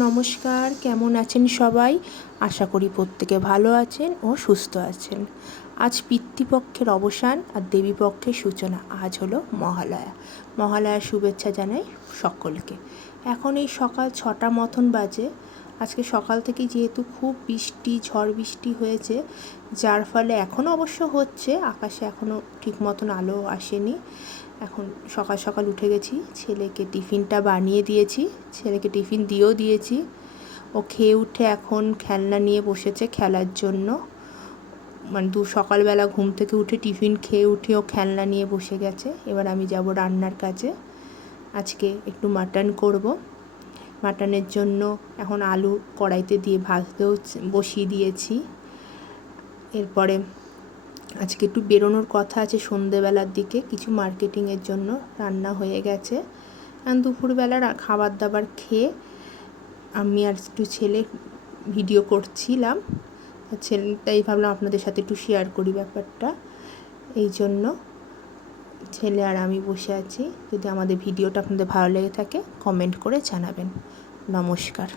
নমস্কার, কেমন আছেন সবাই? আশা করি প্রত্যেকে ভালো আছেন ও সুস্থ আছেন। আজ পিতৃপক্ষের অবসান আর দেবীপক্ষের সূচনা। আজ হলো মহালয়া। মহালয়ার শুভেচ্ছা জানাই সকলকে। এখন এই সকাল 6টা মতন বাজে। আজকে সকাল থেকেই যেহেতু খুব বৃষ্টি, ঝড় বৃষ্টি হয়েছে, যার ফলে এখনও অবশ্য হচ্ছে, আকাশে এখনও ঠিক মতন আলো আসেনি। এখন সকাল সকাল উঠে গেছি, ছেলেকে টিফিনটা বানিয়ে দিয়েছি, ছেলেকে টিফিন দিয়েও দিয়েছি। ও খেয়ে উঠে এখন খেলনা নিয়ে বসেছে খেলার জন্য। মানে সকালবেলা ঘুম থেকে উঠে টিফিন খেয়ে উঠে ও খেলনা নিয়ে বসে গেছে। এবার আমি যাব রান্নার কাজে। আজকে একটু মাটন করব। মাটনের জন্য এখন আলু কড়াইতে দিয়ে ভাজতেও বসিয়ে দিয়েছি। এরপরে আজকে একটু বেরোনোর কথা আছে সন্ধেবেলার দিকে, কিছু মার্কেটিংয়ের জন্য। রান্না হয়ে গেছে। দুপুরবেলার খাবার দাবার খেয়ে আমি আর একটু ছেলে ভিডিও করছিলাম। ছেলেটাই ভাবলাম আপনাদের সাথে একটু শেয়ার করি ব্যাপারটা। এই জন্য ছেলে আর আমি বসে আছি। যদি আমাদের ভিডিওটা আপনাদের ভালো লেগে থাকে কমেন্ট করে জানাবেন। নমস্কার।